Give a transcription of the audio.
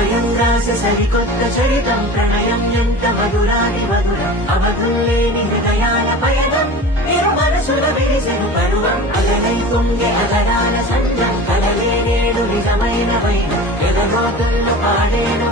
సమయం రాసి సరికొత్త చరితం ప్రణయం ఎంత మధురాని మధురం అవధుల్లేని హృదయాల పయనం ఇరు మనసుల విరిసెను పరువం అలనై కుంగే అలరాల సంజం కలలే నేడు నిజమైన వైనం ఎదగోతుల్లో పాడేను